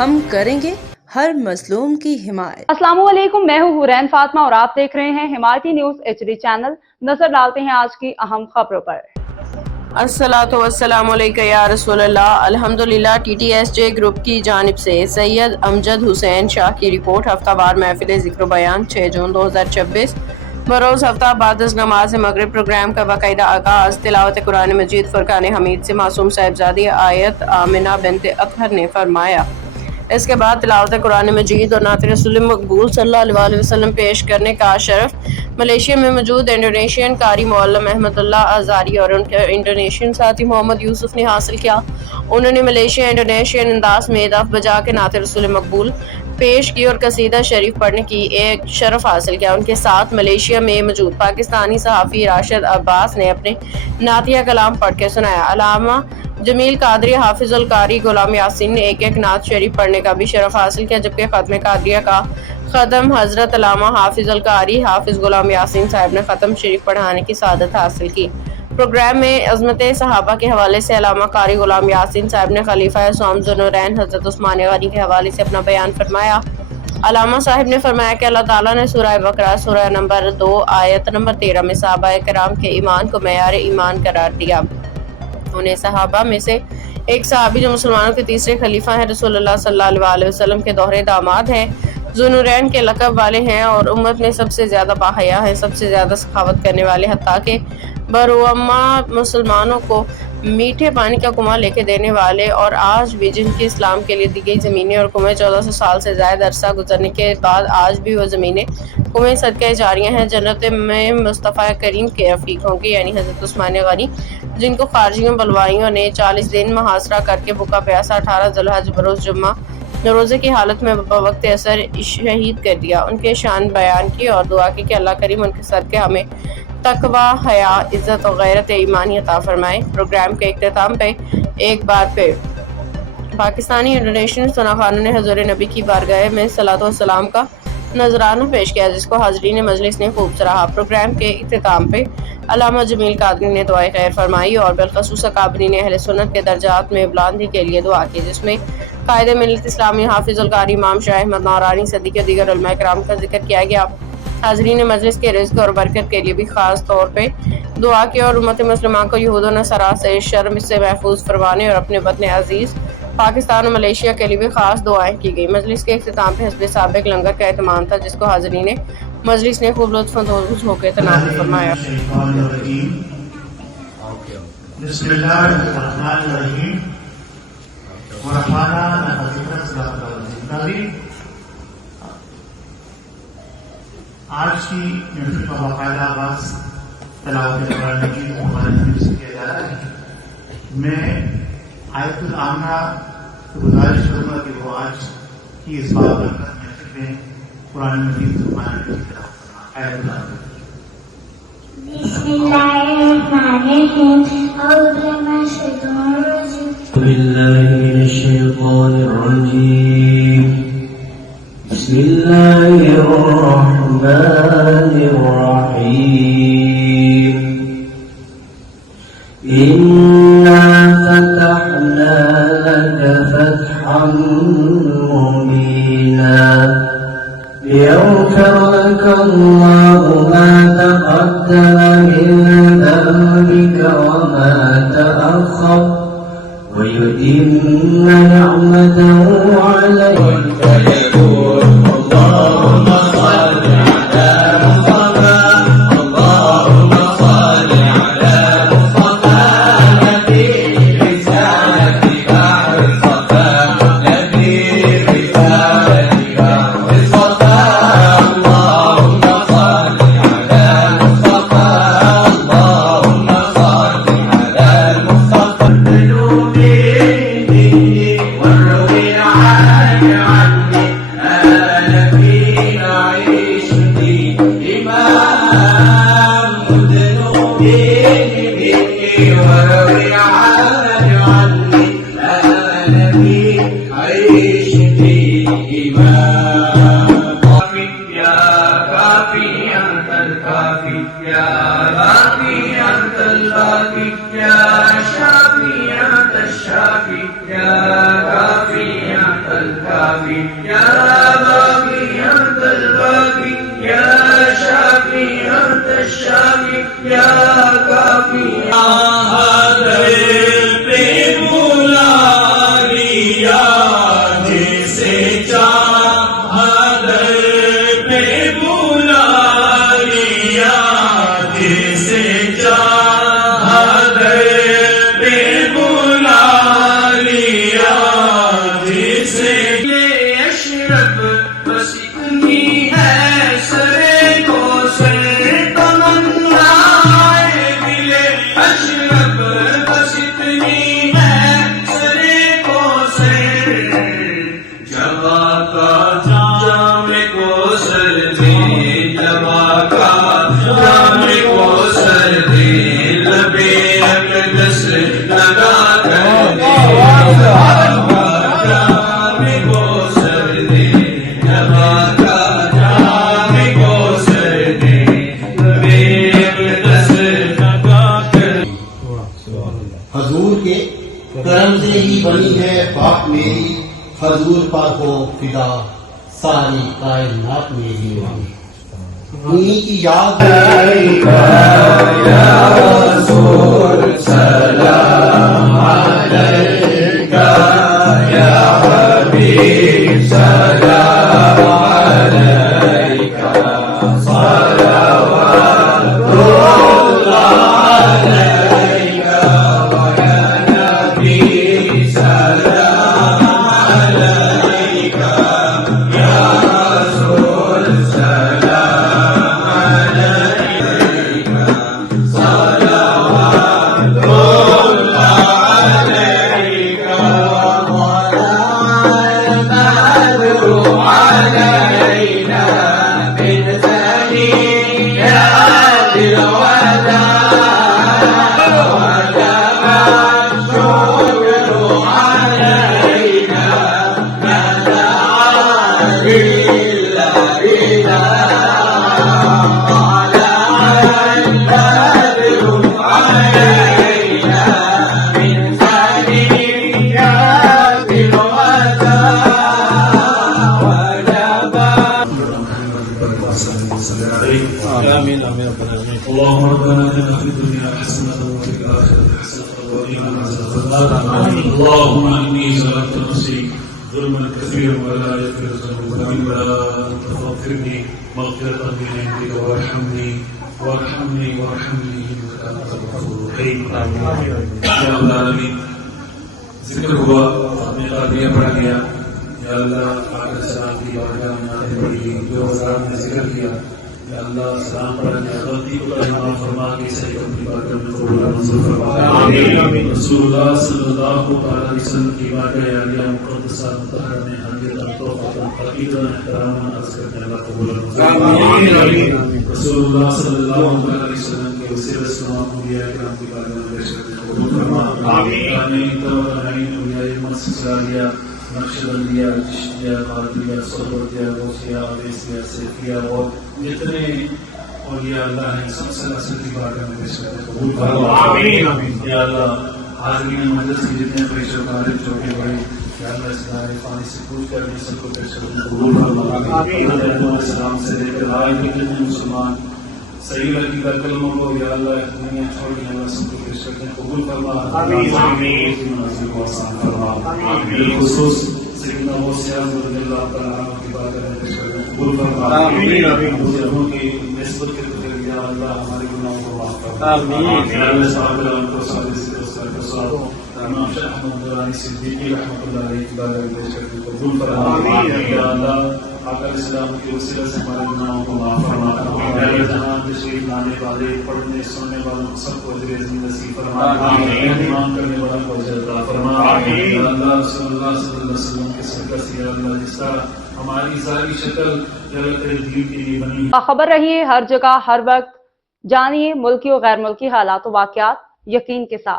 ہم کریں گے ہر مظلوم کی حمایت۔ السلام علیکم، میں ہوں حورین فاطمہ اور آپ دیکھ رہے ہیں حمایتی نیوز HD چینل۔ نظر ڈالتے ہیں آج کی اہم خبروں پر۔ الصلاۃ والسلام علیکہ یا رسول اللہ۔ الحمدللہ TTSJ گروپ کی جانب سے سید امجد حسین شاہ کی رپورٹ۔ ہفتہ وار محفل ذکر و بیان 6 جون 2026 بروز ہفتہ بعد از نماز مغرب پروگرام کا باقاعدہ آغاز تلاوت قرآن مجید فرقان حمید سے معصوم صاحبزادی آیت آمنہ بنت اطہر نے فرمایا۔ اس کے بعد تلاوت قرآن مجید اور نعت رسول مقبول صلی اللہ علیہ وسلم پیش کرنے کا شرف ملیشیا میں موجود انڈونیشین قاری معلم احمد اللہ ازاری اور ان کے انڈونیشین ساتھی محمد یوسف نے حاصل کیا۔ انہوں نے ملیشیا انڈونیشین انداز میں دف بجا کے نعت رسول مقبول پیش کی اور قصیدہ شریف پڑھنے کی ایک شرف حاصل کیا۔ ان کے ساتھ ملیشیا میں موجود پاکستانی صحافی راشد عباس نے اپنے نعتیہ کلام پڑھ کے سنایا۔ علامہ جمیل قادری، حافظ القاری غلام یاسین نے ایک نعت شریف پڑھنے کا بھی شرف حاصل کیا، جبکہ ختم قادریہ کا ختم حضرت علامہ حافظ القاری حافظ غلام یاسین صاحب نے ختم شریف پڑھانے کی سعادت حاصل کی۔ پروگرام میں عظمت صحابہ کے حوالے سے علامہ قاری غلام یاسین صاحب نے خلیفہ سوم ذو النورین حضرت عثمان غنی کے حوالے سے اپنا بیان فرمایا۔ علامہ صاحب نے فرمایا کہ اللہ تعالیٰ نے سورہ بقرہ سورہ نمبر 2 آیت نمبر 13 میں صحابہ کرام کے ایمان کو معیار ایمان قرار دیا۔ انہیں صحابہ میں سے ایک صحابی جو مسلمانوں کے تیسرے خلیفہ ہیں، رسول اللہ صلی اللہ علیہ وسلم کے دوہرے داماد ہیں، ذو النورین کے لقب والے ہیں اور امت میں سب سے زیادہ باحیا ہیں، سب سے زیادہ سخاوت کرنے والے، حتیٰ کہ بروما مسلمانوں کو میٹھے پانی کا کنواں لے کے دینے والے، اور آج بھی جن کی اسلام کے لیے دی گئی زمینیں اور کنویں 1400 سال سے زائد عرصہ گزرنے کے بعد آج بھی وہ زمینیں کنویں صدقہ جاریہ ہیں، جنت میں مصطفیٰ کریم کے رفیق ہوں گے، یعنی حضرت عثمان غنی، جن کو خارجیوں بلوائیوں نے 40 دن محاصرہ کر کے بھوکا پیاسا 18 ذوالحج بروز جمعہ روزے کی حالت میں بوقت اثر شہید کر دیا۔ ان کے شان بیان کی اور دعا کی کہ اللہ کریم ان کے صدقے ہمیں تقوی، حیا، عزت و غیرت ایمانی عطا فرمائے۔ پروگرام کے اختتام پہ ایک بار پھر پاکستانی انڈونیشین ثنا خانوں نے حضور نبی کی بارگاہ میں صلاۃ و سلام کا نذرانہ پیش کیا، جس کو حاضرین مجلس نے خوب سراہا۔ پروگرام کے اختتام پہ علامہ جمیل قادری نے دعائے خیر فرمائی اور بالخصوص اکابرین اہل سنت کے درجات میں بلندی کے لیے دعا کی، جس میں قائد ملت اسلامی حافظ القاری امام شاہ احمد نورانی صدیق کے دیگر علماء کرام کا ذکر کیا گیا۔ حاضرین مجلس کے رزق اور برکت کے لیے بھی خاص طور پہ دعا کی اور امت مسلمہ کو یہود و نصارہ سے شر سے محفوظ فرمانے اور اپنے وطن عزیز پاکستان و ملیشیا کے لیے بھی خاص دعائیں کی گئی۔ مجلس کے اختتام پہ حسب سابق لنگر کا اہتمام تھا، جس کو حاضرین مجلس نے خوب لطف اندوز ہو کے تناول فرمایا۔ بسم اللہ الرحمن الرحیم۔ آج کی محفل کا باقاعدہ آغاز تلاوت قرآن مجید سے کیا جا رہا ہے۔ میں آیت العامہ کو گزارش کروں گا کہ وہ آج کی اس بابرکت محفل میں قرآن مجید فرمانے کی طرف آیت العامہ۔ بسم اللہ الرحمن الرحیم۔ اعوذ باللہ من الشیطان الرجیم۔ بسم اللہ الرحمن الرحیم۔ إنا فتحنا لك فتحا مبينا ليغفر لك الله ما تقدم من ذنبك وما تأخر ويتم نعمته عليك ويقول اللهم صل على مصطفى اللهم صل على مصطفى نبي رسالة بحر الصفا نبي رسالة بحر الصفا اللهم صل على مصطفى اللهم صل على مصطفى قلوبي والروي عني أنا فيك أعيش في إمام ذنوبي مني والروي عني أنا فيك أعيش في إمام كافي يا كافي أنت الكافي يا باقي أنت الباقي يا شافي أنت الشافي يا كافي أنت الكافي نبی اقدس لگا کر دے جام کو سر دے نبا کا جام کو سر دے نبی اقدس لگا کر حضور کے کرم سے ہی بنی ہے پاک میری حضور پر ہو فدا ساری کائنات میری انہی کی یاد رسول سلام علیکہ یا حبیب سلام علیکہ صلوات اللہ علیکہ یا نبی سلام علیکہ یا رسول سلام علیکہ صلوات اللہ علیکہ علينا من ثنيات الوداع وجب الشكر علينا ما دعا لله البدر علينا من ثنيات الوداع آمين آمين رب العالمين. اللهم ربنا آتنا في الدنيا حسنة وفي الآخرة حسنة وقنا عذاب النار. اللهم إني ظلمت نفسي ظلما كثيرا ولا يغفر الذنوب إلا أنت فاغفر لي مغفرة من عندك وارحمني إنك أنت الغفور الرحيم. يا رب العالمين. ذکر ہوا آپ نے قادریہ پڑھ لیا. یا اللہ آقا السلام کی بارگاہ میں آتے پڑھی جو حضرات نے ذکر کیا. یا اللہ سلام پڑھنے غلطی کو معاف فرما کے صحیح اپنی بارگاہ میں قبول منظور فرما. رسول اللہ صلی اللہ علیہ وسلم کی بارگاہ عالیہ مقدسہ مطہرہ میں حاضر توفیق عقیدہ احترام عرض کرنے اللہ قبول منظور. رسول اللہ صلی اللہ علیہ وسلم کے وسیلہ سے تمام اولیاء کرام کی بارگاہ میں پیش کرنے قبول فرما. آمین. اولیاء مسجدیہ نقشبندیہ چشتیہ قادریہ صدرتیہ غوثیہ اویسیہ سیفیہ اور جتنے اولیاء اللہ ہیں سب سے اصل کی بارگاہ میں پیش کرتے قبول فرما. یا اللہ حاضرین مجلس کے جتنے پیش و خارج چھوٹے بڑے یا اللہ اس دائرے پانی سے پوچھ کر سب کو پیش کرتے قبول فرما. اسلام سے لے کر آئے جتنے مسلمان صحیح لگی کا کلموں کو یا اللہ دنیا چھوڑ کے اللہ سب کو پیش کرتے ہیں قبول فرما. بالخصوص سیدنا غوث اعظم رضی اللہ تعالیٰ عنہ کی بارگاہ میں پیش کرتے ہیں قبول فرما. بزرگوں کی نسبت کے ذریعے یا اللہ ہمارے گناہوں کو معاف فرما. یا اللہ صاحب العالم کو صادق سے امام شاہ احمد درانی صدیقی رحمۃ اللہ علیہ کی بارگاہ میں پیش کرتے ہیں قبول فرما. یا اللہ آقا السلام کے وسیلہ سے ہمارے گناہوں کو معاف فرما. جہاں تشریف لانے والے پڑھنے سننے والوں سب کو اجر عظیم نصیب فرما. ایمان کرنے والوں کو اجر عطا فرما. یا اللہ رسول اللہ صلی اللہ علیہ وسلم کے صدقہ سے یا اللہ جس طرح ہماری ظاہری شکل یا اللہ تیرے دین کے لیے بنی. باخبر رہیے ہر جگہ ہر وقت، جانیے ملکی و غیر ملکی حالات و واقعات یقین کے ساتھ.